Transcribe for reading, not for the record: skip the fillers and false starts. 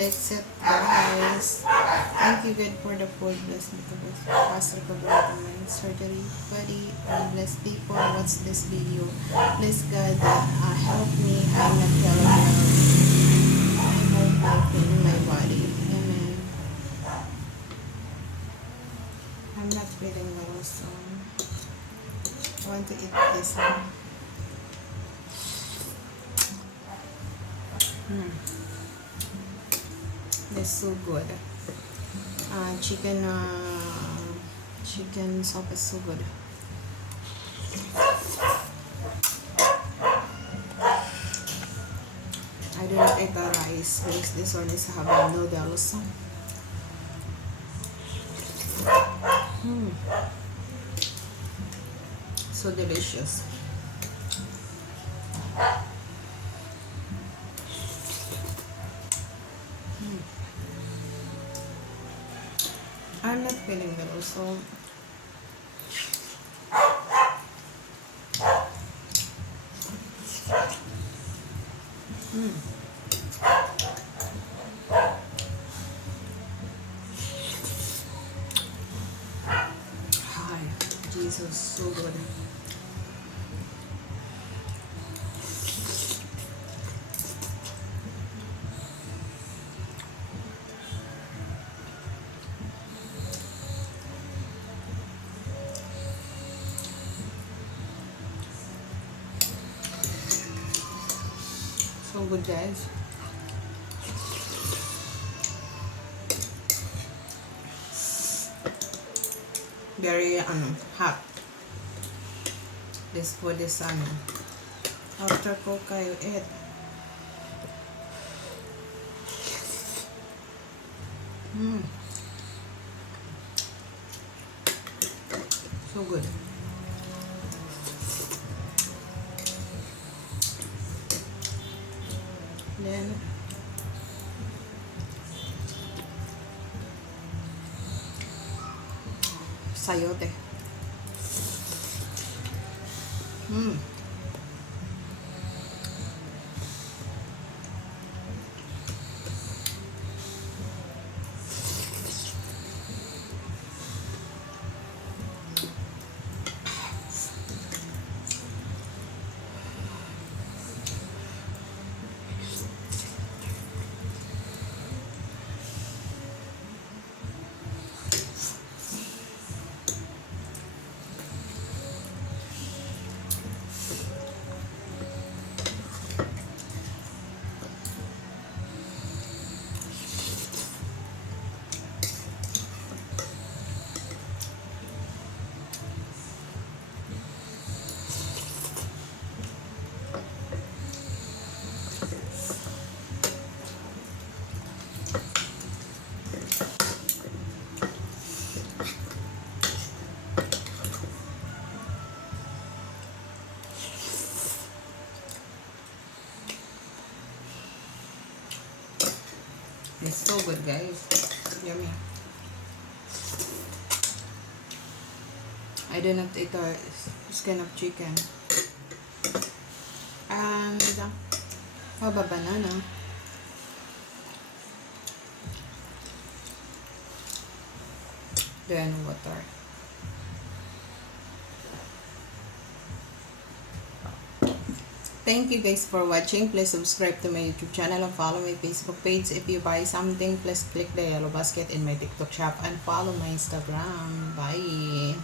That's it, guys. Thank you, God, for the food. Bless me to fast recovery to my surgery body. And bless people watch this video. Please, God, help me. I'm not feeling well. I hope my pain in my body. Amen. I'm not feeling well, so I want to eat this one. That's so good. Chicken soup is so good. I do not eat the rice because this one is having noodles. So delicious. I'm not feeling well, so hi, Jesus, so good. So good, guys. Very hot. This food is after cook kayo eat. So good. Then sayote. It's so good, guys. Yummy. I do not eat this kind of chicken. And banana. Then water. Thank you guys for watching. Please subscribe to my YouTube channel and follow my Facebook page. If you buy something, please click the yellow basket in my TikTok shop and follow my Instagram. Bye!